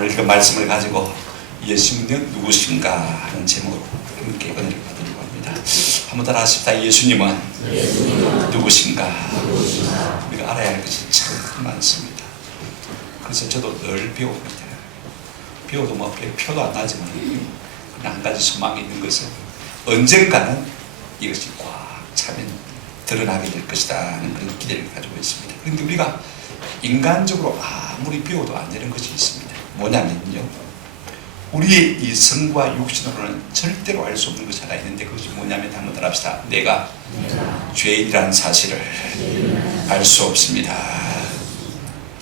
오늘 그 말씀을 가지고 예수님은 누구신가 하는 제목으로 함께 은혜를 받으려고 합니다. 한번 따라 하십시다. 예수님은 누구신가? 우리가 알아야 할 것이 참 많습니다. 그래서 저도 늘 배웁니다. 배워도 뭐 표도 안 나지만 그냥 한 가지 소망이 있는 것은 언젠가는 이것이 꽉 차면 드러나게 될 것이다 하는 그런 기대를 가지고 있습니다. 그런데 우리가 인간적으로 아무리 배워도 안 되는 것이 있습니다. 뭐냐면요, 우리의 이성과 육신으로는 절대로 알 수 없는 것이 하나 있는데, 그것이 뭐냐면 한번 따라합시다. 내가 죄인이라는 사실을 알 수 없습니다.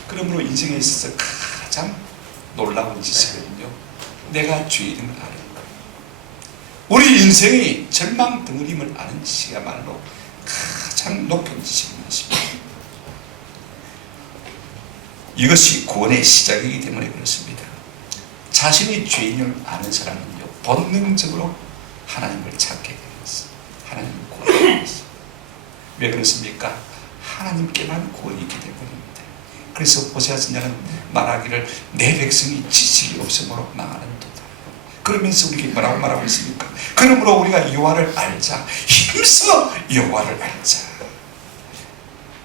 그러므로 인생에 있어서 가장 놀라운 지식은요, 내가 죄인을 아는 것. 우리 인생이 절망 덩어림을 아는 지식이야말로 가장 높은 지식인 것입니다. 이것이 구원의 시작이기 때문에 그렇습니다. 자신이 죄인을 아는 사람은요, 본능적으로 하나님을 찾게 되었어요. 하나님을 구하게 되었어요. 왜 그렇습니까? 하나님께만 구원이 있기 때문입니다. 그래서 호세아 선지자는 말하기를 내 백성이 지식이 없으므로 망하는도다. 그러면서 우리에게 뭐라고 말하고 있습니까? 그러므로 우리가 여호와를 알자. 힘써 여호와를 알자.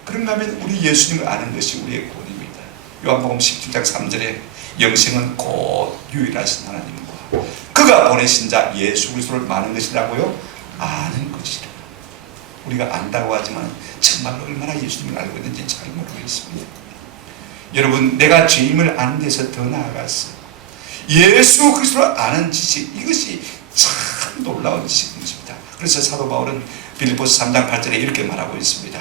그런가 하면 우리 예수님을 아는 것이 우리의 구원입니다. 요한복음 17장 3절에 영생은 곧 유일하신 하나님과 그가 보내신 자 예수 그리스도를 많은 것이라고요? 아는 것이라. 우리가 안다고 하지만 정말로 얼마나 예수님을 알고 있는지 잘 모르겠습니다. 여러분, 내가 죄임을 아는 데서 더 나아가서 예수 그리스도를 아는 지식, 이것이 참 놀라운 지식인 것입니다. 그래서 사도 바울은 빌립보서 3장 8절에 이렇게 말하고 있습니다.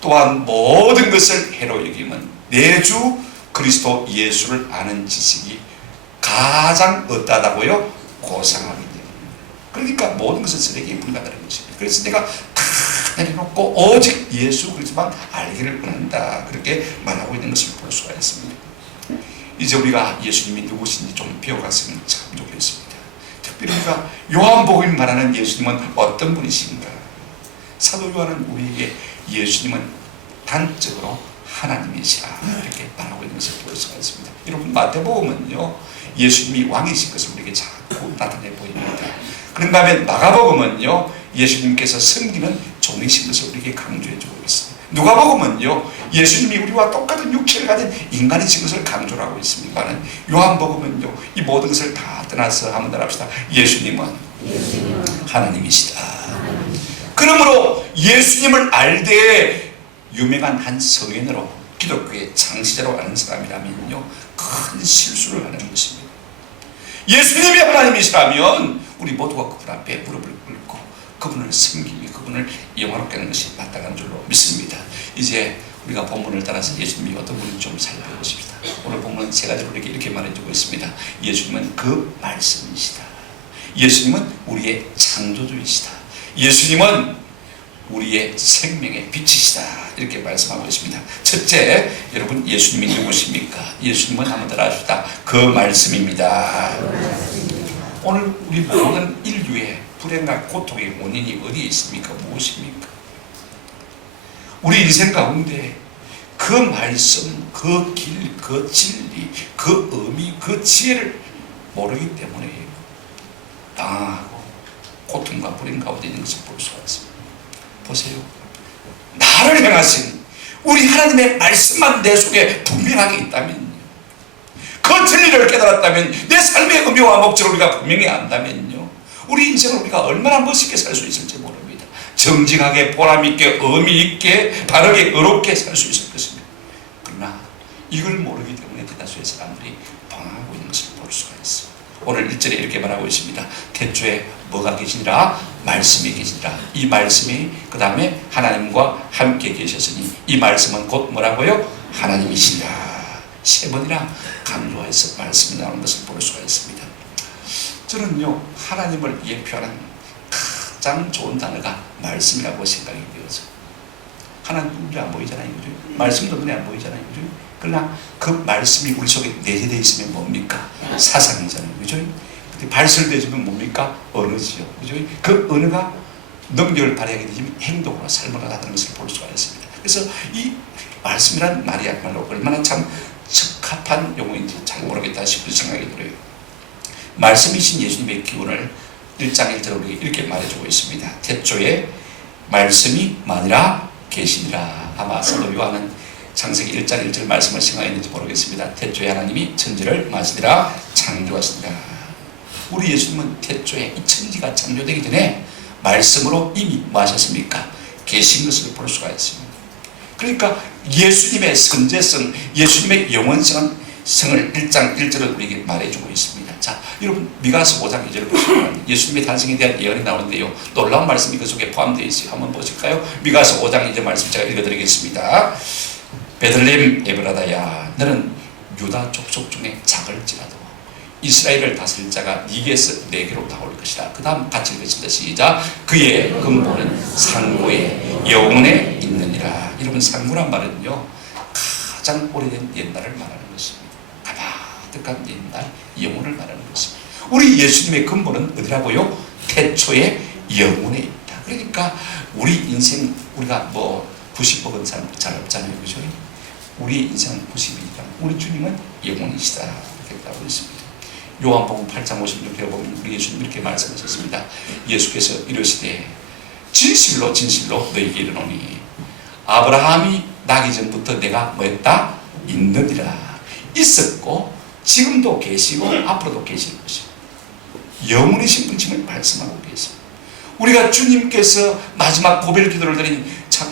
또한 모든 것을 해로 여김은 내 주 그리스도 예수를 아는 지식이 가장 어떠하다고요? 고상하기 때문에. 그러니까 모든 것은 쓰레기에 불과하다는 것입니다. 그래서 내가 다 내려놓고 오직 예수 그리스도만 알기를 원한다, 그렇게 말하고 있는 것을 볼 수가 있습니다. 이제 우리가 예수님이 누구신지 좀 배워갔으면 참 좋겠습니다. 특별히 우리가 요한복음이 말하는 예수님은 어떤 분이신가? 사도 요한은 우리에게 예수님은 단적으로 하나님이시라 이렇게 말하고 있는 것을 볼 수가 있습니다. 여러분, 마태복음은요, 예수님이 왕이신 것을 우리에게 자꾸 나타내 보입니다. 그런가 하면 마가복음은요, 예수님께서 섬기는 종이신 것을 우리에게 강조해 주고 있습니다. 누가복음은요, 예수님이 우리와 똑같은 육체를 가진 인간이신 것을 강조를 하고 있습니다만, 요한복음은요, 이 모든 것을 다 떠나서 한번 따라합시다. 예수님은 하나님이시다. 그러므로 예수님을 알되 유명한 한 성인으로 기독교의 창시자로 아는 사람이라면요, 큰 실수를 하는 것입니다. 예수님이 하나님이시라면 우리 모두가 그분 앞에 무릎을 꿇고 그분을 섬기며 그분을 영화롭게 하는 것이 마땅한 줄로 믿습니다. 이제 우리가 본문을 따라서 예수님이 어떤 분인지 좀 살펴보십시다. 오늘 본문은 세 가지로 이렇게 말해주고 있습니다. 예수님은 그 말씀이시다. 예수님은 우리의 창조주이시다. 예수님은 우리의 생명의 빛이시다, 이렇게 말씀하고 있습니다. 첫째, 여러분, 예수님이 누구십니까? 예수님은 한번 따라합시다. 그 말씀입니다. 오늘 우리 모든 인류의 불행과 고통의 원인이 어디에 있습니까? 무엇입니까? 우리 인생 가운데 그 말씀, 그 길, 그 진리, 그 의미, 그 지혜를 모르기 때문에 당하고 고통과 불행 가운데 있는 것을 볼 수가 있습니다. 보세요. 나를 향하신 우리 하나님의 말씀만 내 속에 분명하게 있다면요, 그 진리를 깨달았다면, 내 삶의 의미와 목적을 우리가 분명히 안다면요, 우리 인생을 우리가 얼마나 멋있게 살 수 있을지 모릅니다. 정직하게, 보람있게, 의미있게, 바르게, 의롭게 살 수 있을 것입니다. 그러나 이걸 모르기 때문에 대다수의 사람들이 방황하고 있는 것을 볼 수가 있습니다. 오늘 1절에 이렇게 말하고 있습니다. 태초에 뭐가 계시니라? 말씀이 계시니라. 이 말씀이 그 다음에 하나님과 함께 계셨으니 이 말씀은 곧 뭐라고요? 하나님이시니라. 세 번이나 강조해서 말씀이 나오는 것을 볼 수가 있습니다. 저는요, 하나님을 예표하는 가장 좋은 단어가 말씀이라고 생각이 되어서, 하나님 눈에 안 보이잖아요, 그죠? 말씀도 눈에 안 보이잖아요, 그죠? 그러나 그 말씀이 우리 속에 내재되어 있으면 뭡니까? 사상이잖아요, 그죠? 발설되어지면 뭡니까? 언어지요, 그죠? 그 언어가 능력을 발휘하게 되면 행동으로 삶으로 나가는 것을 볼 수가 있습니다. 그래서 이 말씀이란 말이야말로 얼마나 참 적합한 용어인지 잘 모르겠다 싶은 생각이 들어요. 말씀이신 예수님의 기운을 1장 1절로 우리에게 이렇게 말해주고 있습니다. 태초에 말씀이 만이라 계시니라. 아마 사도 요한은 창세기 1장 1절 말씀을 생각했는지 모르겠습니다. 태초에 하나님이 천지를 마시니라 창조하시니라. 우리 예수님은 태초에 이 천지가 창조되기 전에 말씀으로 이미 뭐 하셨습니까? 계신 것을 볼 수가 있습니다. 그러니까 예수님의 선제성, 예수님의 영원성을 1장 1절을 우리에게 말해주고 있습니다. 자, 여러분 미가서 5장 2절을 보시면 예수님의 탄생에 대한 예언이 나오는데요. 놀라운 말씀이 그 속에 포함되어 있어요. 한번 보실까요? 미가서 5장 2절 말씀 제가 읽어드리겠습니다. 베들레헴 에브라다야, 너는 유다 족속 중에 작을지라도 이스라엘을 다스릴 자가 네게서 내게로 나올 것이다. 그 다음 같이 읽겠습니다. 시작. 그의 근본은 상고에 영원에 있느니라. 여러분, 상고란 말은요, 가장 오래된 옛날을 말하는 것입니다. 가득한 옛날, 영혼을 말하는 것입니다. 우리 예수님의 근본은 어디라고요? 태초에 영혼에 있다. 그러니까 우리 인생, 우리가 뭐 90억은 잘 없잖아요. 그죠? 우리 인생은 90이니까 우리 주님은 영혼이시다. 이렇게 나오고 있습니다. 요한복음 8장 56절에 보면 우리 예수님 이렇게 말씀하셨습니다. 예수께서 이르시되 진실로 진실로 너희에게 이르노니 아브라함이 나기 전부터 내가 뭐했다? 있느니라. 있었고 지금도 계시고 앞으로도 계실 것이고 영원이신 분임을 말씀하고 계십니다. 우리가 주님께서 마지막 고별 기도를 드린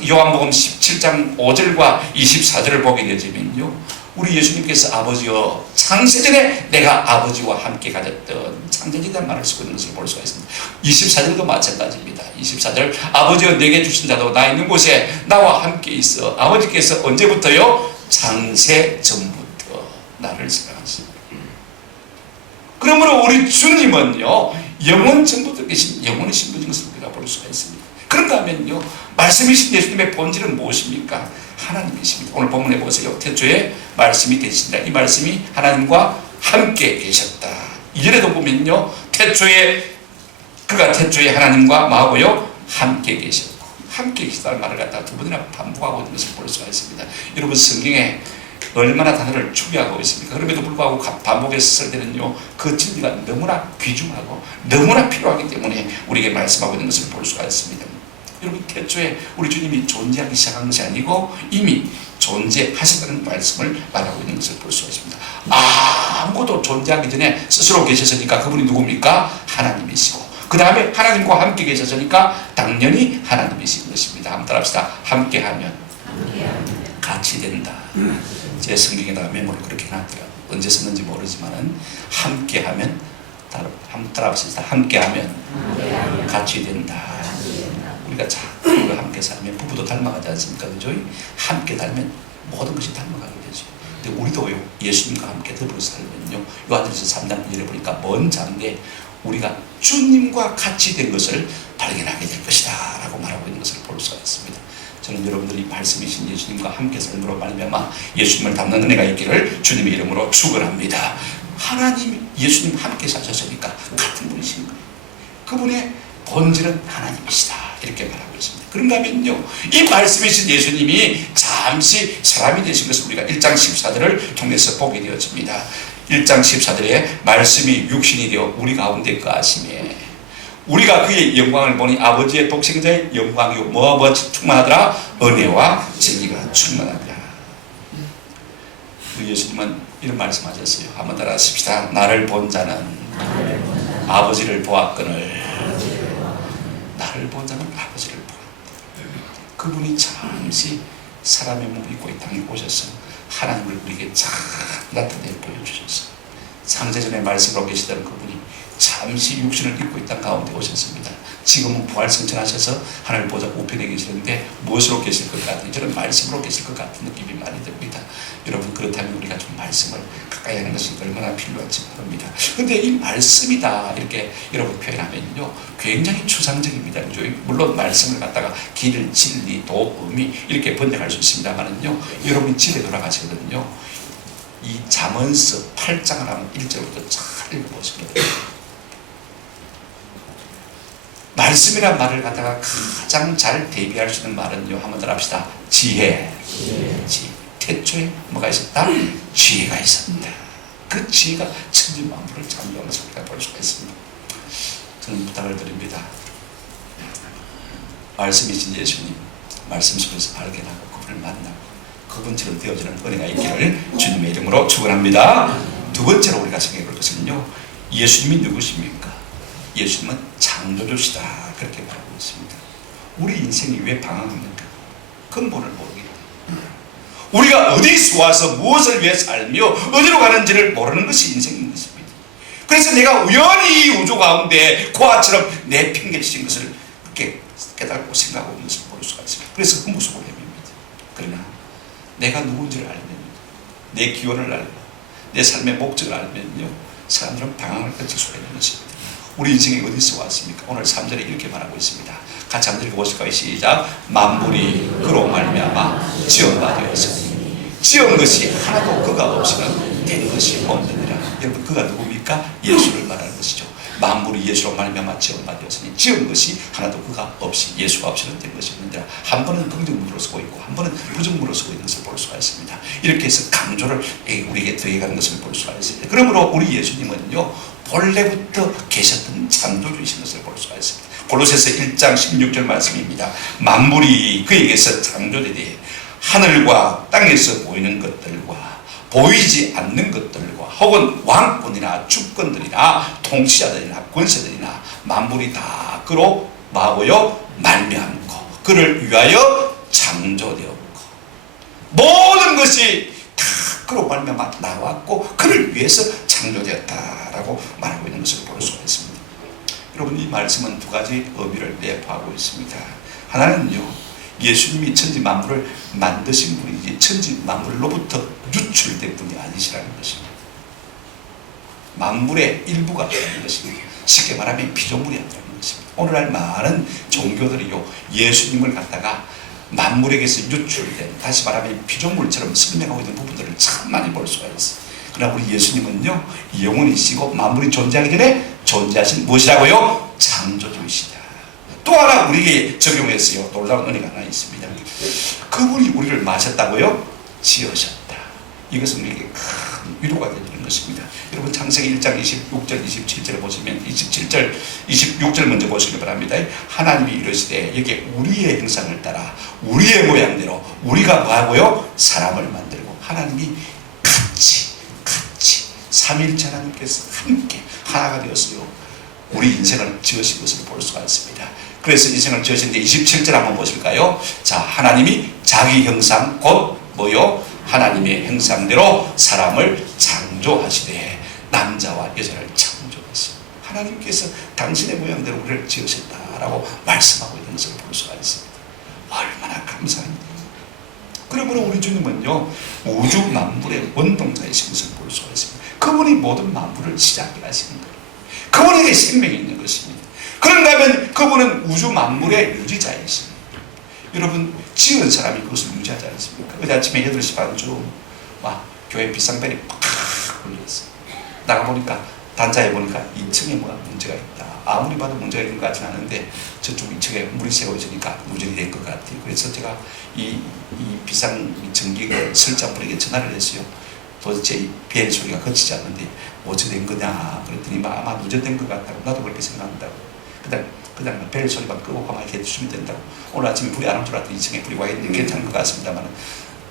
요한복음 17장 5절과 24절을 보게 되지면요, 우리 예수님께서 아버지여 창세전에 내가 아버지와 함께 가졌던 창세전이라는 말을 쓰고 있는 것을 볼 수가 있습니다. 24절도 마찬가지입니다. 24절 아버지여 내게 주신 자도 나 있는 곳에 나와 함께 있어. 아버지께서 언제부터요? 창세전부터 나를 사랑하십니다. 그러므로 우리 주님은요, 영원 전부터 계신 영원이신 분인 것을 우리가 볼 수가 있습니다. 그런가 하면요, 말씀이신 예수님의 본질은 무엇입니까? 하나님이십니다. 오늘 본문에 보세요. 태초에 말씀이 계신다. 이 말씀이 하나님과 함께 계셨다. 2절에도 보면요, 그가 태초에 하나님과 뭐하고요? 함께 계셨고, 함께 계시다는 말을 갖다가 두 번이나 반복하고 있는 것을 볼 수가 있습니다. 여러분, 성경에 얼마나 단어를 추비하고 있습니까? 그럼에도 불구하고 반복해서 쓸 때는요, 그 진리가 너무나 귀중하고 너무나 필요하기 때문에 우리에게 말씀하고 있는 것을 볼 수가 있습니다. 여러분, 태초에 우리 주님이 존재하기 시작한 것이 아니고 이미 존재하셨다는 말씀을 말하고 있는 것을 볼 수가 있습니다. 아무것도 존재하기 전에 스스로 계셨으니까 그분이 누굽니까? 하나님이시고, 그 다음에 하나님과 함께 계셨으니까 당연히 하나님이신 것입니다. 한번 따라합시다. 함께하면 같이 된다. 제 성경에다가 메모를 그렇게 해놨더라고요. 언제 썼는지 모르지만은 함께하면, 한번 따라합시다. 함께하면 같이 된다. 우리가 자꾸 함께 살면 부부도 닮아가지 않습니까? 그죠? 함께 살면 모든 것이 닮아가게 되죠. 근데 우리도 예수님과 함께 더불어 살면요, 요한일서 3장 2절에 보니까 먼 장래에 우리가 주님과 같이 된 것을 발견하게 될 것이다 라고 말하고 있는 것을 볼 수가 있습니다. 저는 여러분들이 말씀이신 예수님과 함께 삶으로 말미암아 예수님을 닮는 은혜가 있기를 주님의 이름으로 축원합니다. 하나님, 예수님 함께 사셨으니까 같은 분이신 거예요. 그분의 본질은 하나님이시다 이렇게 말하고 있습니다. 그런가 하면요, 이 말씀이신 예수님이 잠시 사람이 되신 것을 우리가 1장 14절을 통해서 보게 되었습니다. 1장 14절에 말씀이 육신이 되어 우리 가운데 거하시매 우리가 그의 영광을 보니 아버지의 독생자의 영광이요 뭐와 충만하더라? 은혜와 진리가 충만하더라. 우리 예수님은 이런 말씀하셨어요. 한번 따라 하십시다. 나를 본 자는 아버지를 보았거늘. 나를 본 자는 아버지를 보았다. 그분이 잠시 사람의 몸을 입고 이 땅에 오셔서 하나님을 우리에게 잘 나타내 보여주셨어요. 창세전에 말씀으로 계시던 그분이 잠시 육신을 입고 이 땅 가운데 오셨습니다. 지금은 부활승천하셔서 하늘 보좌 우편에 계시는데 무엇으로 계실 것 같은지, 저는 말씀으로 계실 것 같은 느낌이 많이 듭니다. 여러분, 그렇다면 우리가 좀 말씀을 가까이 하는 것이 얼마나 필요한지 모릅니다. 그런데 이 말씀이다 이렇게 여러분 표현하면요, 굉장히 추상적입니다. 물론 말씀을 갖다가 길, 진리, 도, 의미 이렇게 번역할 수 있습니다만은요, 여러분이 집에 돌아가시거든요, 이 잠언서 8장을 한번 1절부터 잘 읽어보십니다. 말씀이란 말을 갖다가 가장 잘 대비할 수 있는 말은요, 한번 따라 합시다. 지혜. 태초에 뭐가 있었다? 지혜가 있었다. 그 지혜가 천지 만물을 창조하는 것을 우리가 볼 수가 있습니다. 저는 부탁을 드립니다. 말씀이신 예수님, 말씀 속에서 발견하고 그분을 만나고 그분처럼 되어지는 은혜가 있기를 주님의 이름으로 축원합니다. 두 번째로 우리가 생각해 볼 것은요, 예수님이 누구십니까? 예수님은 창조주시다, 그렇게 말하고 있습니다. 우리 인생이 왜 방황합니까? 근본을 모르기 때문에. 우리가 어디서 와서 무엇을 위해 살며 어디로 가는지를 모르는 것이 인생인 것입니다. 그래서 내가 우연히 이 우주 가운데 고아처럼 내 핑계치신 것을 깨달고 생각하고 있는 것을 볼 수가 있습니다. 그래서 흠모속을 헤맵니다. 그러나 내가 누군지를 알면, 내 기원을 알고 내 삶의 목적을 알면요, 사람들은 방황을 거칠 수가 있는 것입니다. 우리 인생이 어디서 왔습니까? 오늘 3절에 이렇게 말하고 있습니다. 같이 한번 읽어보실까요? 시작. 만물이 그로 말미암아 지음받았으니 지은 것이 하나도 그가 없이는 된 것이 없느니라. 여러분, 그가 누굽니까? 예수를 말하는 것이죠. 만물이 예수로 말미암아 지음받았으니 지은 것이 하나도 그가 없이, 예수가 없이는 된 것이 없느니라. 한 번은 긍정문으로 쓰고 있고 한 번은 부정문으로 쓰고 있는 것을 볼 수가 있습니다. 이렇게 해서 강조를 우리에게 더해가는 것을 볼 수가 있습니다. 그러므로 우리 예수님은요, 본래부터 계셨던 창조주이신 것을 볼 수가 있습니다. 골로새서 1장 16절 말씀입니다. 만물이 그에게서 창조되되 하늘과 땅에서 보이는 것들과 보이지 않는 것들과 혹은 왕권이나 주권들이나 통치자들이나 권세들이나 만물이 다 그로 뭐하고요? 말미암고 그를 위하여 창조되었고 모든 것이 다 그로 말미암아 나왔고 그를 위해서 창조되었다라고 말하고 있는 것을 볼 수가 있습니다. 여러분, 이 말씀은 두 가지 의미를 내포하고 있습니다. 하나는요, 예수님이 천지 만물을 만드신 분이지 천지 만물로부터 유출된 분이 아니시라는 것입니다. 만물의 일부가 아니라는 것입니다. 쉽게 말하면 피조물이 아니라는 것입니다. 오늘날 많은 종교들이요, 예수님을 갖다가 만물에게서 유출된, 다시 말하면 피조물처럼 설명하고 있는 부분들을 참 많이 볼 수가 있어요. 그러나 우리 예수님은요, 영원이시고 만물이 존재하기 전에 존재하신 무엇이라고요? 창조주이시다. 또 하나 우리에게 적용했어요. 놀라운 은혜가 하나 있습니다. 그분이 우리를 마셨다고요? 지으셨다. 이것은 우리에게 큰 위로가 되는 것입니다. 여러분, 창세기 1장 26절 27절을 보시면 27절 26절 먼저 보시기 바랍니다. 하나님이 이르시되 여기에 우리의 형상을 따라 우리의 모양대로 우리가 뭐하고요? 사람을 만들고, 하나님이 같이 삼위일체 하나님께서 함께 하나가 되었어요. 우리 인생을 지으신 것을 볼 수가 있습니다. 그래서 인생을 지으시는데 27절 한번 보실까요? 자, 하나님이 자기 형상 곧 뭐요? 하나님의 형상대로 사람을 창조하시되 남자와 여자를 창조하시고, 하나님께서 당신의 모양대로 우리를 지으셨다라고 말씀하고 있는 것을 볼 수가 있습니다. 얼마나 감사합니다. 그러므로 우리 주님은요, 우주 만물의 원동자이신 것을 볼 수가 있습니다. 그분이 모든 만물을 시작하시는 거예요. 그분에게 생명이 있는 것입니다. 그런가 하면 그분은 우주 만물의 유지자이십니다. 여러분, 지은 사람이 그것을 유지하지 않습니까? 어제 아침에 8시 반쯤 교회 빗상벨이 팍 울렸어요. 나가보니까, 단자에 보니까 2층에 뭐가 문제가 있다. 아무리 봐도 문제가 있는 것 같지는 않은데 저쪽 2층에 물이 새고 있으니까 누전이 된 것 같아요. 그래서 제가 이 비상 전기가 설정분에게 전화를 했어요. 도대체 이 벨 소리가 거치지 않는데 어찌 된 거냐 그랬더니 아마 누전된 것 같다고, 나도 그렇게 생각한다고. 그냥 벨 소리만 끄고 가만히 해주시면 된다고. 오늘 아침에 불이 안 올 줄 알았더니 2층에 불이 와 있는데 괜찮은 것 같습니다만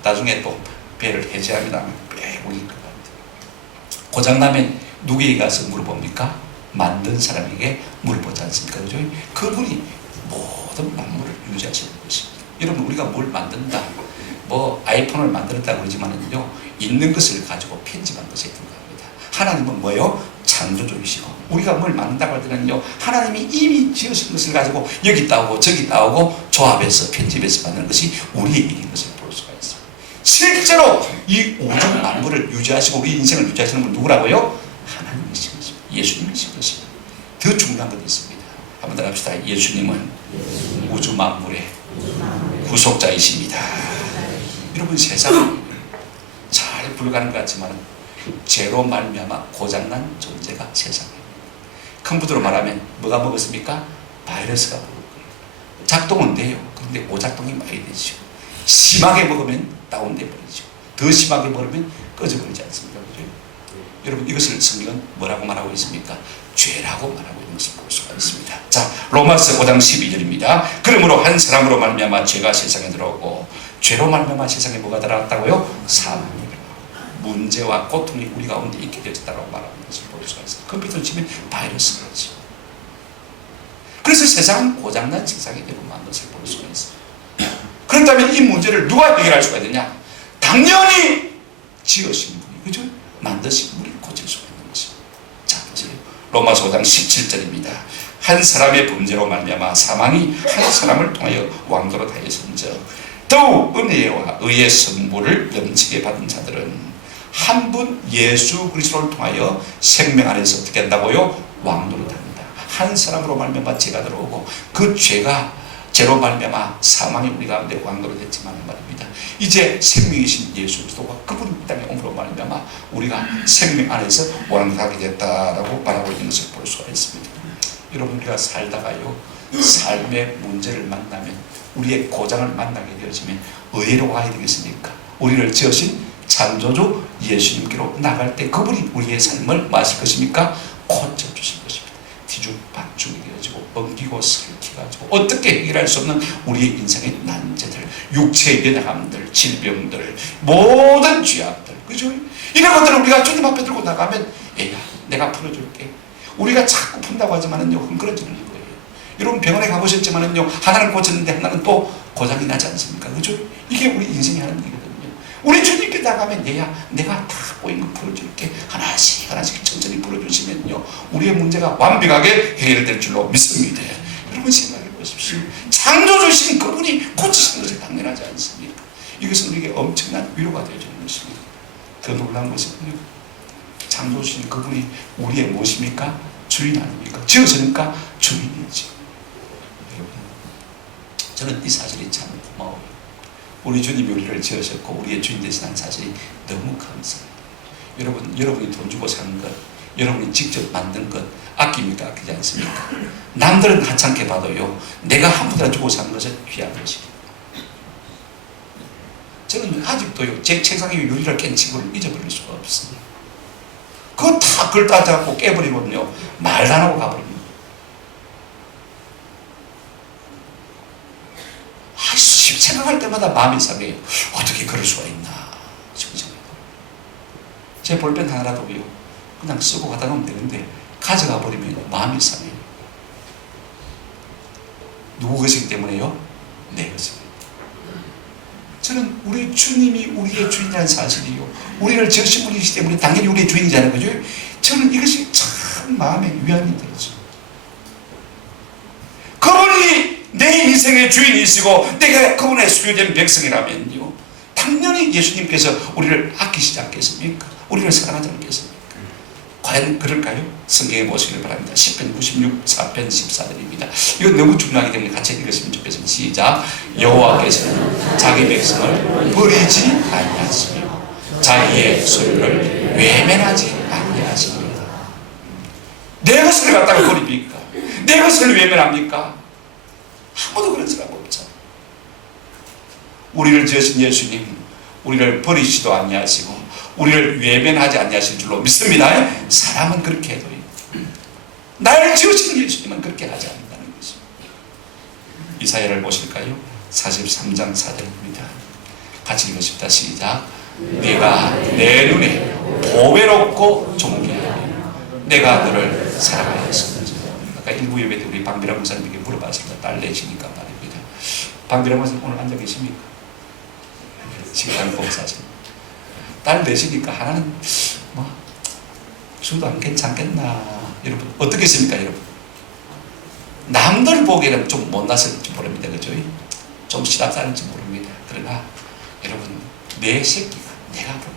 나중에 또 벨을 해제하면 꽤 울릴 것 같아요. 고장나면 누구에게 가서 물어봅니까? 만든 사람에게 물어보지 않습니까? 그죠? 그분이 모든 만물을 유지하시는 것입니다. 여러분, 우리가 뭘 만든다, 뭐 아이폰을 만들었다고 그러지만은요, 있는 것을 가지고 편집한 것에 불과합니다. 하나님은 뭐예요? 창조주이시고, 우리가 뭘 만든다고 할 때는요, 하나님이 이미 지으신 것을 가지고 여기 따오고 저기 따오고 조합해서 편집해서 만드는 것이 우리의 일인 것을 볼 수가 있습니다. 실제로 이 우주 만물을 유지하시고 우리 인생을 유지하시는 분 누구라고요? 하나님이신 것입니다. 예수님이신 것입니다. 더 중요한 것도 있습니다. 한번 더 합시다. 예수님은 우주 만물의 구속자이십니다. 여러분, 세상은 잘 굴러가는 것 같지만 죄로 말미암아 고장난 존재가 세상입니다. 큰 부드로 말하면 뭐가 먹었습니까? 바이러스가 먹을 거예요. 작동은 돼요. 그런데 오작동이 많이 되죠. 심하게 먹으면 다운돼 버리죠. 더 심하게 먹으면 꺼져버리지 않습니까? 그죠? 여러분, 이것을 성경은 뭐라고 말하고 있습니까? 죄라고 말하고 있는 것을 볼 수가 있습니다. 자, 로마서 5장 12절입니다. 그러므로 한 사람으로 말미암아 죄가 세상에 들어오고 죄로 말미암아 세상에 뭐가 들어왔다고요? 사망이 들어오고 문제와 고통이 우리 가운데 있게 되었다고 말하는 것을 볼 수가 있습니다. 컴퓨터 치면 바이러스가 있죠. 그래서 세상은 고장난 세상이 되고 만 것을 볼 수가 있습니다. 그렇다면 이 문제를 누가 해결할 수가 있느냐? 당연히 지으신 분이, 그죠? 만드신 분이 고칠 수가 있는 것입니다. 자, 보세요. 로마서 5장 17절입니다. 한 사람의 범죄로 말미암아 사망이 한 사람을 통하여 왕도로 다했은즉 더욱 은혜와 의의 선물을 넘치게 받은 자들은 한 분 예수 그리스도를 통하여 생명 안에서 어떻게 한다고요? 왕도로 다닌다. 한 사람으로 말미암아 죄가 들어오고 그 죄로 말미암아 사망이 우리 가운데 왕도로 됐지만 말입니다. 이제 생명이신 예수 그리스도가 그분이 이 땅에 옴으로 말미암아 우리가 생명 안에서 왕도하게 됐다라고 말하고 있는 것을 볼 수가 있습니다. 여러분, 우리가 살다가요, 삶의 문제를 만나면, 우리의 고장을 만나게 되어지면 어디로 와야 되겠습니까? 우리를 지으신 창조주 예수님께로 나갈 때 그분이 우리의 삶을 마실 것입니까? 고쳐주실 것입니다. 뒤죽박죽이 되어지고 엉기고 설키가지고 어떻게 해결할 수 없는 우리의 인생의 난제들, 육체의 연약함들, 질병들, 모든 죄악들, 그죠? 이런 것들을 우리가 주님 앞에 들고 나가면 얘야, 내가 풀어줄게. 우리가 자꾸 푼다고 하지만은요, 흥그러지는 거예요. 여러분, 병원에 가보셨지만은요, 하나는 고쳤는데 하나는 또 고장이 나지 않습니까? 그죠? 이게 우리 인생이 하는 일이거든요. 우리 주님께 나가면 얘야, 내가 다 꼬인 거 풀어줄게. 하나씩 하나씩 천천히 풀어주시면요, 우리의 문제가 완벽하게 해결될 줄로 믿습니다. 여러분, 생각해 보십시오. 창조주신 그분이 고치시는 것이 당연하지 않습니까? 이것은 우리에게 엄청난 위로가 되어주는 것입니다. 더 놀라운 것은요, 창조주신 그분이 우리의 무엇입니까? 주인 아닙니까? 지어서니까 주인이지. 여러분, 저는 이 사실이 참 고마워요. 우리 주님이 우리를 지으셨고 우리의 주인 되시는 사실이 너무 감사해요. 여러분, 여러분이 돈 주고 사는 것, 여러분이 직접 만든 것 아낍니까? 아끼지 않습니까? 남들은 하찮게 봐도요, 내가 한 푼이라도 주고 사는 것은 귀한 것이에요. 저는 아직도요, 제 책상 위에 유리를 깬 친구를 잊어버릴 수가 없습니다. 그거 다 그걸 따져갖고 깨버리거든요. 말도 안 하고 가버립니다. 생각할 때마다 마음이 상해요. 어떻게 그럴 수가 있나 싶어요. 제 볼펜 하나라도요, 그냥 쓰고 갖다 놓으면 되는데 가져가 버리면 마음이 상해요. 누구 것이기 때문에요? 내 것이기 때문에. 저는 우리 주님이 우리의 주인이라는 사실이요, 우리를 지으신 분이시기 때문에 당연히 우리의 주인이잖아요. 그죠? 저는 이것이 참 마음에 위안이 들었어요. 그분이 내 인생의 주인이시고 내가 그분의 소유된 백성이라면요, 당연히 예수님께서 우리를 아끼시지 않겠습니까? 우리를 사랑하지 않겠습니까? 과연 그럴까요? 성경에 보시길 바랍니다. 10편 96, 4편 14절입니다. 이건 너무 중요하기 때문에 같이 읽으시면 좋겠습니다. 시작. 여호와께서는 자기 백성을 버리지 아니하시며 자기의 소유를 외면하지 아니하십니다. 내 것을 갖다가 버립니까? 내 것을 외면합니까? 아무도 그런 사람 없죠. 우리를 지으신 예수님, 우리를 버리시도 아니하시고 우리를 외면하지 아니하실 줄로 믿습니다. 사람은 그렇게 해도 나를 지으신 예수님은 그렇게 하지 않는다는 것입니다. 이사야를 보실까요? 43장 4절입니다. 같이 읽으십니다. 시작. 내가 내 눈에 보배롭고 존귀하며 내가 너를 사랑하였습니다. 아까 일부 예배 때 우리 방비라 목사님에게 물어봤습니다. 딸 내시니까 말입니다. 방비라 목사님 오늘 앉아 계십니까? 식당 봉사하십니다. 딸 내시니까 하나는 저도 안 괜찮겠나. 여러분 어떻겠습니까? 여러분 남들 보기에는 좀 못났을지 모릅니다. 그죠? 좀 시답사는지 모릅니다. 그러나 여러분 내 새끼가 내가 보면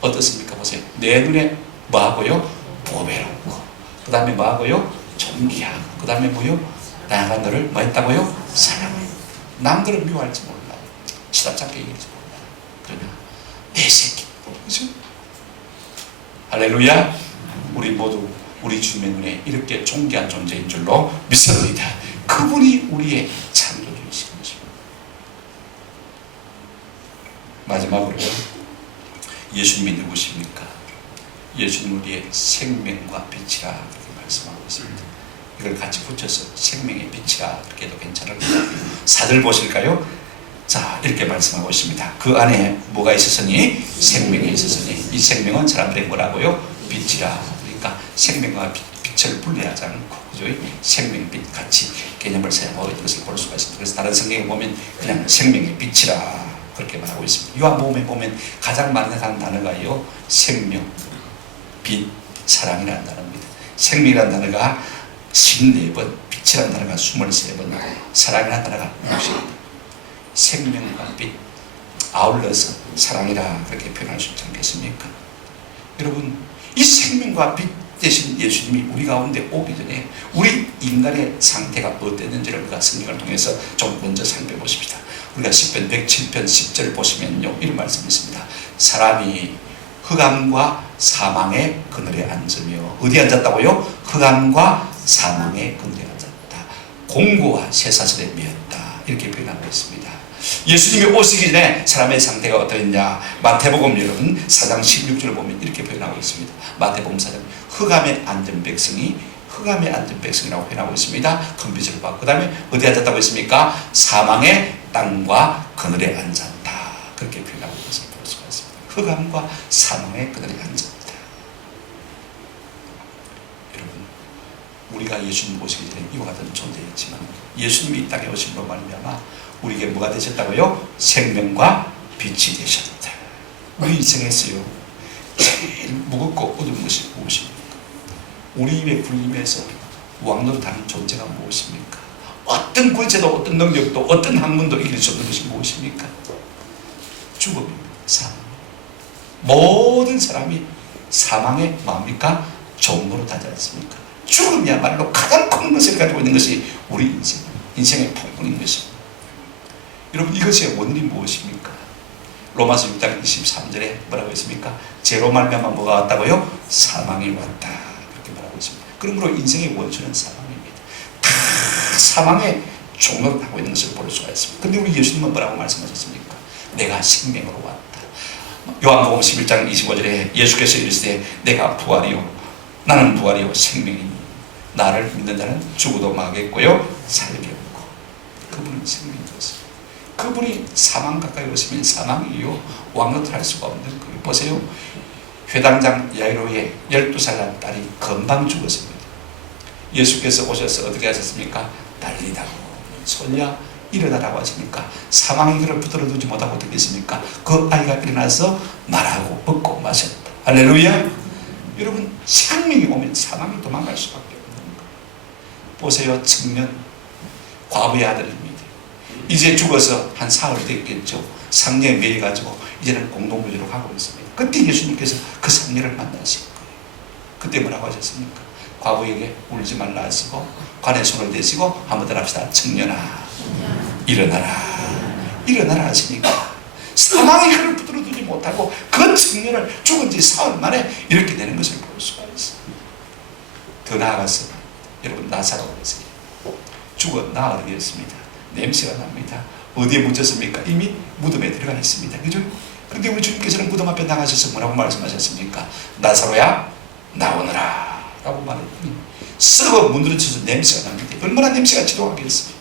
어떻습니까? 보세요. 내 눈에 뭐하고요? 보배롭고 그 다음에 뭐하고요? 존귀하고 그 다음에 뭐요? 나가 너를 뭐 했다고요? 사랑해. 남들은 미워할지 몰라요. 시답찮게 얘기할지 몰라요. 그러나 내 새끼, 그죠? 할렐루야. 우리 모두 우리 주님의 눈에 이렇게 존귀한 존재인 줄로 믿습니다. 그분이 우리의 창조주이신 것입니다. 마지막으로 예수님이 누구십니까? 예수님 우리의 생명과 빛이라 그렇게 말씀하고 있습니다. 이걸 같이 붙여서 생명의 빛이라 그렇게 해도 괜찮을 것 같아요. 4절 보실까요? 자, 이렇게 말씀하고 있습니다. 그 안에 뭐가 있었으니? 생명이 있었으니. 이 생명은 사람들의 뭐라고요? 빛이라. 그러니까 생명과 빛을 분리하지 않고, 그죠? 생명, 빛 같이 개념을 사용하고 있는 것을 볼 수가 있습니다. 그래서 다른 성경에 보면 그냥 생명의 빛이라 그렇게 말하고 있습니다. 요한복음에 보면 가장 많이 나타나는 단어가요, 생명, 빛, 사랑이라는 단어입니다. 생명이라는 단어가 54번, 빛이라는 단어가 23번, 사랑이라는 단어가 60번. 생명과 빛, 아울러서 사랑이라 그렇게 표현할 수 있지 않겠습니까? 여러분, 이 생명과 빛 대신 예수님이 우리 가운데 오기 전에 우리 인간의 상태가 어땠는지를 우리가 성경을 통해서 좀 먼저 살펴보십시다. 우리가 시편 107편 10절 보시면요, 이런 말씀이 있습니다. 사람이 흑암과 사망의 그늘에 앉으며, 어디 앉았다고요? 흑암과 사망의 그늘에 앉았다. 공고와 쇠사슬에 매였다. 이렇게 표현하고 있습니다. 예수님이 오시기 전에 사람의 상태가 어떠했냐? 마태복음 여러분 4장 16절을 보면 이렇게 표현하고 있습니다. 마태복음 4장, 흑암에 앉은 백성이, 흑암에 앉은 백성이라고 표현하고 있습니다. 큰 빛을 받고, 그 다음에 어디 앉았다고 했습니까? 사망의 땅과 그늘에 앉았다. 그렇게 표현하고 있는 것을 볼 수가 있습니다. 흑암과 사망의 그늘에 앉았다. 여러분, 우리가 예수님 오시기 전에 이와 같은 존재였지만 예수님이 이 땅에 오심으로 말미암아 우리에게 뭐가 되셨다고요? 생명과 빛이 되셨다. 우리 인생에서요, 제일 무겁고 어두운 것이 무엇입니까? 우리 입에 불림해서 왕노릇하는 존재가 무엇입니까? 어떤 권세도 어떤 능력도 어떤 학문도 이길 수 없는 것이 무엇입니까? 죽음입니다. 사망. 모든 사람이 사망의 뭡니까? 종노릇하지 않습니까? 죽음이야말로 가장 큰 것을 가지고 있는 것이 우리 인생의 풍문인 것입니다. 여러분, 이것의 원인이 무엇입니까? 로마서 6장 23절에 뭐라고 했습니까? 죄로 말미암아 뭐가 왔다고요? 사망이 왔다. 그렇게 말하고 있습니다. 그러므로 인생의 원수는 사망입니다. 다 사망의 종로를 하고 있는 것을 볼 수가 있습니다. 그런데 우리 예수님은 뭐라고 말씀하셨습니까? 내가 생명으로 왔다. 요한복음 11장 25절에 예수께서 이르시되 내가 부활이요, 나는 부활이요 생명이니 나를 믿는 자는 죽어도 마겠고요 살게 없고. 그분은 생명인 것입니다. 그분이 사망 가까이 오시면 사망이요 왕노릇 할 수가 없는 거예요. 보세요. 회당장 야이로의 12살 난 딸이 금방 죽었습니다. 예수께서 오셔서 어떻게 하셨습니까? 달리다고 손야 일어나라고 하시니까 사망의 길을 붙들어 두지 못하고 어떻게 했습니까? 그 아이가 일어나서 말하고 먹고 마셨다. 할렐루야. 여러분, 생명이 오면 사망이 도망갈 수밖에 없는 거예요. 보세요. 청년 과부의 아들입니다. 이제 죽어서 한 사흘 됐겠죠. 상녀에 매여가지고 이제는 공동묘지로 가고 있습니다. 그때 예수님께서 그 상녀를 만나신 거예요. 그때 뭐라고 하셨습니까? 과부에게 울지 말라 하시고 관에 손을 대시고 한번 더 합시다. 청년아 일어나라. 일어나라 하시니까 사망의 길을 붙들어 두지 못하고 그 청년을 죽은 지 사흘 만에 이렇게 되는 것을 볼 수가 있어요. 더 나아가서 여러분, 나사로가 있어요. 죽어 나으리였습니다. 냄새가 납니다. 어디에 묻혔습니까? 이미 무덤에 들어가 있습니다. 그죠? 그런데 우리 주님께서는 무덤 앞에 나가셔서 뭐라고 말씀하셨습니까? 나사로야 나오너라 라고 말했더니 썩어 문드러져서 냄새가 납니다. 얼마나 냄새가 지독하겠어요.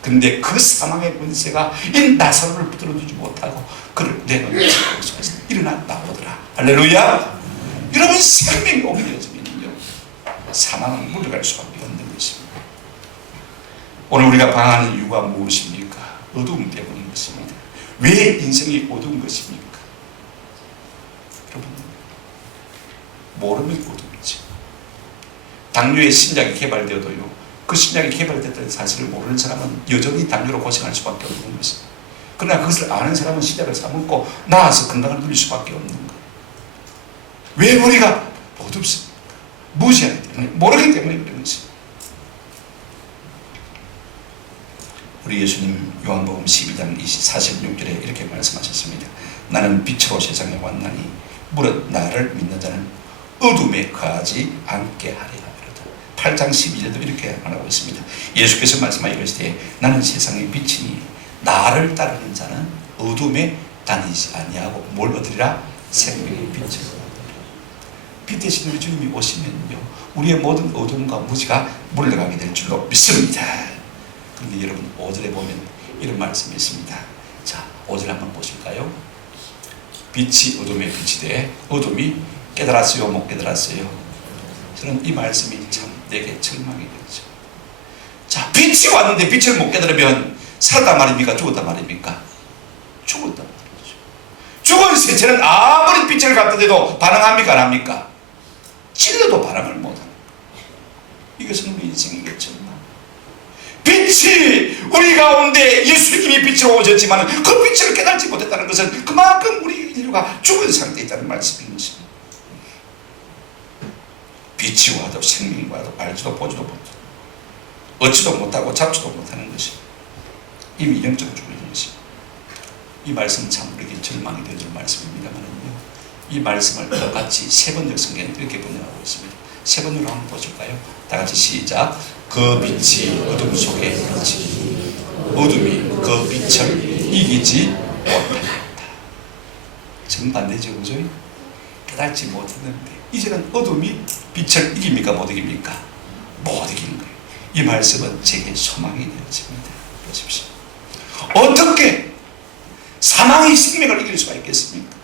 그런데 그 사망의 권세가 이 나사로를 붙들어두지 못하고 그를 내놓는 수가 있어요. 일어나 나오더라. 할렐루야. 여러분, 생명이 오게 되어지면요 사망은 물러갈 수밖에 없는 것입니다. 오늘 우리가 방황하는 이유가 무엇입니까? 어두움 때문인 것입니다. 왜 인생이 어두운 것입니까? 여러분, 모르면 어둡지. 당뇨의 신약이 개발되어도요, 그 신약이 개발됐다는 사실을 모르는 사람은 여전히 당뇨로 고생할 수밖에 없는 것입니다. 그러나 그것을 아는 사람은 신약을 사먹고 나아서 건강을 누릴 수밖에 없는 거예요. 왜 우리가 어둡습니까? 무시하기 때문에, 모르기 때문에 그런 것입니다. 우리 예수님 요한복음 12장 46절에 이렇게 말씀하셨습니다. 나는 빛으로 세상에 왔나니 무릇 나를 믿는 자는 어둠에 거하지 않게 하리라. 8장 12절도 이렇게 말하고 있습니다. 예수께서 말씀하여 이르시되 나는 세상의 빛이니 나를 따르는 자는 어둠에 다니지 아니하고 뭘 얻으리라? 생명의 빛을 빛 대신 우리 주님이 오시면요 우리의 모든 어둠과 무지가 물러가게 될 줄로 믿습니다. 그런데 여러분 5절에 보면 이런 말씀이 있습니다. 자 5절 한번 보실까요? 빛이 어둠에 빛이 돼 어둠이 깨달았어요 못 깨달았어요? 저는 이 말씀이 참 내게 절망이 되죠. 자 빛이 왔는데 빛을 못 깨달으면 살았단 말입니까? 죽었단 말입니까? 죽었단 말이죠. 죽은 세체는 아무리 빛을 갖다 대도 반응합니까? 안 합니까? 찔러도 반응을 못합니다. 이것은 우리 인생의 절망. 빛이 우리 가운데 예수님이 빛으로 오셨지만 그 빛을 깨닫지 못했다는 것은 그만큼 우리 인류가 죽은 상태에 있다는 말씀인 것입니다. 빛이 와도 생명이 와도 알지도 보지도 못하고 얻지도 못하고 잡지도 못하는 것이 이미 영적으로 죽어 있는 것입니다. 이 말씀 참 우리에게 절망이 되어줄 말씀입니다만요. 이 말씀을 똑같이 세번역 성경에 이렇게 번역하고 있습니다. 세번역으로 한번 보실까요? 다 같이 시작. 그 빛이 어둠 속에 있지 어둠이 그 빛을 이기지 못한다. 정반대죠, 그죠? 깨닫지 못했는데 이제는 어둠이 빛을 이깁니까? 못 이깁니까? 못 이기는 거예요. 이 말씀은 제게 소망이 되어집니다. 보십시오. 어떻게 사망이 생명을 이길 수가 있겠습니까?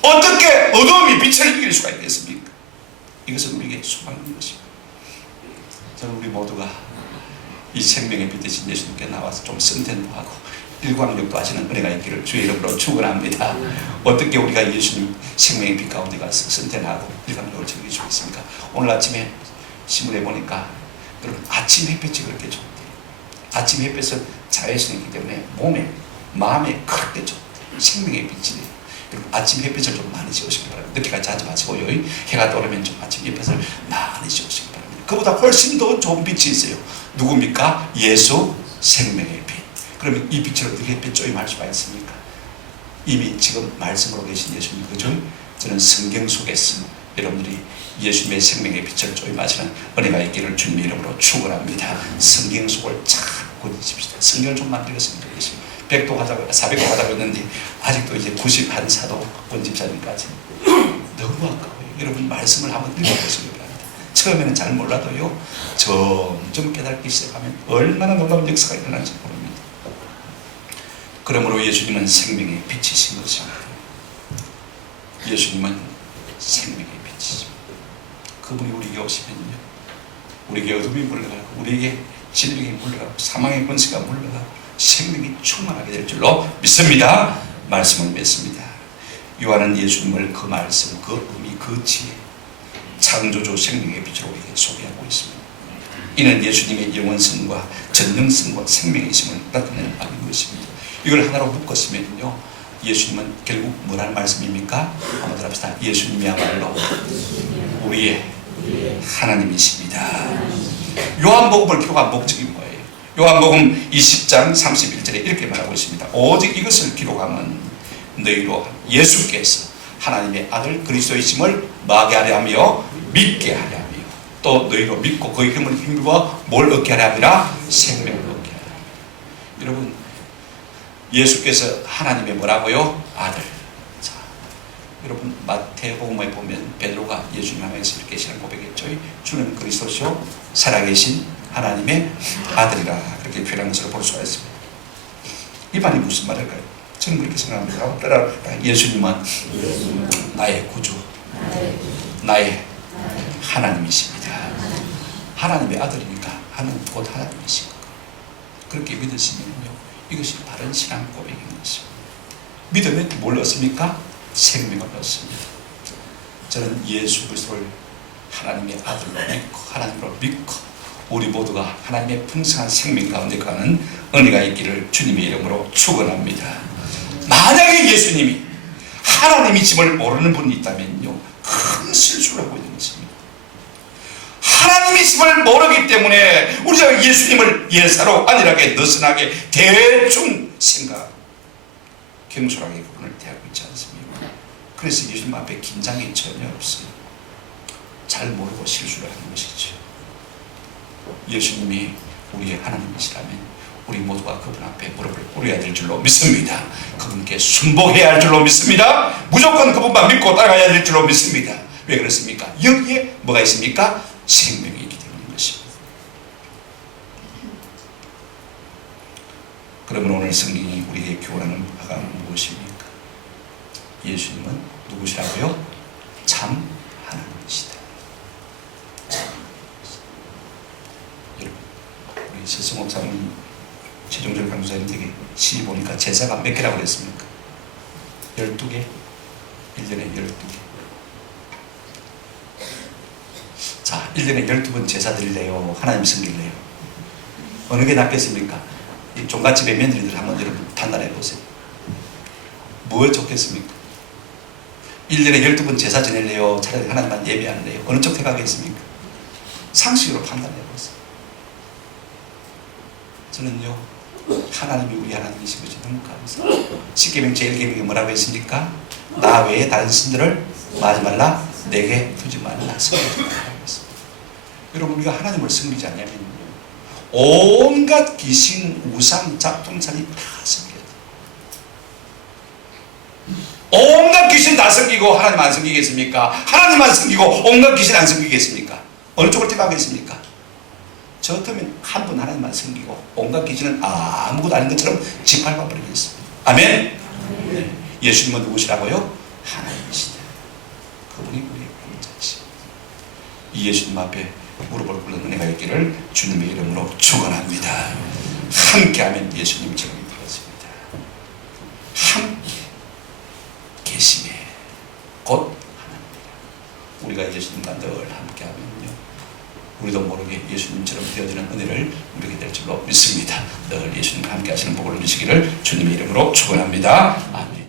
어떻게 어둠이 빛을 이길 수가 있겠습니까? 이것은 우리에게 소망인 것입니다. 저는 우리 모두가 이 생명의 빛 대신 예수님께 나와서 좀 선택도 하고 일광욕도 하시는 은혜가 있기를 주의 이름으로 축원합니다. 어떻게 우리가 예수님 생명의 빛 가운데 가서 선택하고 일광욕을 즐길 수 있습니까? 오늘 아침에 신문에 보니까 여러분 아침 햇빛이 그렇게 좋대요. 아침 햇빛은 자외선이기 때문에 몸에 마음에 그렇게 좋대요. 생명의 빛이래요. 여러분 아침 햇빛을 좀 많이 쬐우시기 바랍니다. 늦게까지 자지 마시고요. 해가 떠오르면 좀 아침 햇빛을 많이 쬐우시기 바랍니다. 그보다 훨씬 더 좋은 빛이 있어요. 누굽니까? 예수 생명의 빛. 그러면 이 빛을 어떻게 빼쪼임할 수가 있습니까? 이미 지금 말씀으로 계신 예수님, 그죠? 저는 성경 속에서 여러분들이 예수님의 생명의 빛을 쪼임하시는 은혜가 있기를 주님의 이름으로 축원합니다. 성경 속을 자꾸 뒤집시다. 성경을 좀 만들었으면 좋겠습니다. 100도 하자고 400도 하자고 했는데 아직도 이제 91사도 원집사님까지 너무 아까워요. 여러분 말씀을 한번 읽어보시기 바랍니다. 처음에는 잘 몰라도요 점점 깨닫기 시작하면 얼마나 놀라운 역사가 일어나는지 모릅니다. 그러므로 예수님은 생명의 빛이신 것입니다. 예수님은 생명의 빛이십니다. 그분이 우리에게 오시면요 우리에게 어둠이 물러가고 우리에게 질병이 물러가고 사망의 권세가 물러가고 생명이 충만하게 될 줄로 믿습니다. 말씀을 믿습니다. 요한은 예수님을 그 말씀, 그 의미, 그 지혜, 창조주 생명의 빛으로 우리에게 소개하고 있습니다. 이는 예수님의 영원성과 전능성과 생명이심을 나타내는 말인 것입니다. 이걸 하나로 묶었으면요 예수님은 결국 뭐라는 말씀입니까? 한번 들어봅시다. 예수님이야말로 우리의 하나님이십니다. 요한복음을 기록한 목적이 뭐예요? 요한복음 20장 31절에 이렇게 말하고 있습니다. 오직 이것을 기록함은 너희로 예수께서 하나님의 아들 그리스도이심을 마게 하려 하며 믿게 하려 하며 또 너희로 믿고 그의 힘을 힘입어 뭘 얻게 하려 함이라? 생명을 얻게 하려 함이라. 여러분 예수께서 하나님의 뭐라고요? 아들. 자, 여러분 마태복음에 보면 베드로가 예수님 향해서 이렇게 신앙 고백했죠. 주는 그리스도시요 살아계신 하나님의 아들이라 그렇게 표현한 것으로 볼 수가 있습니다. 이 말이 무슨 말일까요? 저는 그렇게 생각합니다. 따라 예수님은 나의 구주, 나의 하나님이십니다. 하나님의 아들이니까 하나님 곧 하나님이십니다. 그렇게 믿으시면요 이것이 바른 신앙 고백인 것입니다. 믿으면 뭘 얻습니까? 생명을 얻습니다. 저는 예수 그리스도를 하나님의 아들로 믿고 하나님으로 믿고 우리 모두가 하나님의 풍성한 생명 가운데 가는 은혜가 있기를 주님의 이름으로 축원합니다. 만약에 예수님이 하나님이심을 모르는 분이 있다면요 큰 실수를 하고 있는 것입니다. 하나님이심을 모르기 때문에 우리가 예수님을 예사로 안일하게 느슨하게 대충 생각 경솔하게 그분을 대하고 있지 않습니까? 그래서 예수님 앞에 긴장이 전혀 없어요. 잘 모르고 실수를 하는 것이죠. 예수님이 우리의 하나님이시라면 우리 모두가 그분 앞에 무릎을 꿇어야 될 줄로 믿습니다. 그분께 순복해야 할 줄로 믿습니다. 무조건 그분만 믿고 따라가야 될 줄로 믿습니다. 왜 그렇습니까? 여기에 뭐가 있습니까? 생명이 있기 때문인 것입니다. 그러면 오늘 성경이 우리에게 교훈하는 바가 무엇입니까? 예수님은 누구시라고요? 참 하나님이시다. 여러분, 우리 서승옥 사모님, 최종철 강사님에게 시집 보니까 제사가 몇 개라고 그랬습니까? 12개? 1년에 12개. 자, 1년에 12번 제사 드릴래요? 하나님 섬길래요? 어느 게 낫겠습니까? 이 종갓집의 며느리들 한번 여러분 판단해 보세요. 뭐 좋겠습니까? 1년에 12번 제사 지낼래요? 차라리 하나님만 예배할래요? 어느 쪽 택하겠습니까? 상식으로 판단해 보세요. 저는요, 하나님이 우리 하나님이신 것이 너무 감사해요. 10계명 제1계명이 뭐라고 했습니까? 나 외에 다른 신들을 마지 말라, 내게 두지 말라, 섬기지 말라 했습니다. 여러분, 우리가 하나님을 섬기지 않냐면요, 온갖 귀신, 우상, 잡동사니 다 섬겨야 돼요. 온갖 귀신 다 섬기고 하나님 안 섬기겠습니까? 하나님만 섬기고 온갖 귀신 안 섬기겠습니까? 어느 쪽을 택하겠습니까? 저 같으면 한 분 하나님만 섬기고 온갖 귀신은 아무것도 아닌 것처럼 짓밟아 버리겠습니다. 아멘? 네. 예수님은 누구시라고요? 하나님이시다. 그분이 우리의 구원자이십니다. 이 예수님 앞에 무릎을 꿇는 은혜가 있기를 주님의 이름으로 축원합니다. 함께하면 예수님처럼 되었습니다. 함께 계심에 곧 하나님이라. 우리가 예수님과 늘 함께하면요, 우리도 모르게 예수님처럼 되어지는 은혜를 누리게 될 줄로 믿습니다. 늘 예수님과 함께 하시는 복을 누리시기를 주님의 이름으로 축원합니다. 아멘.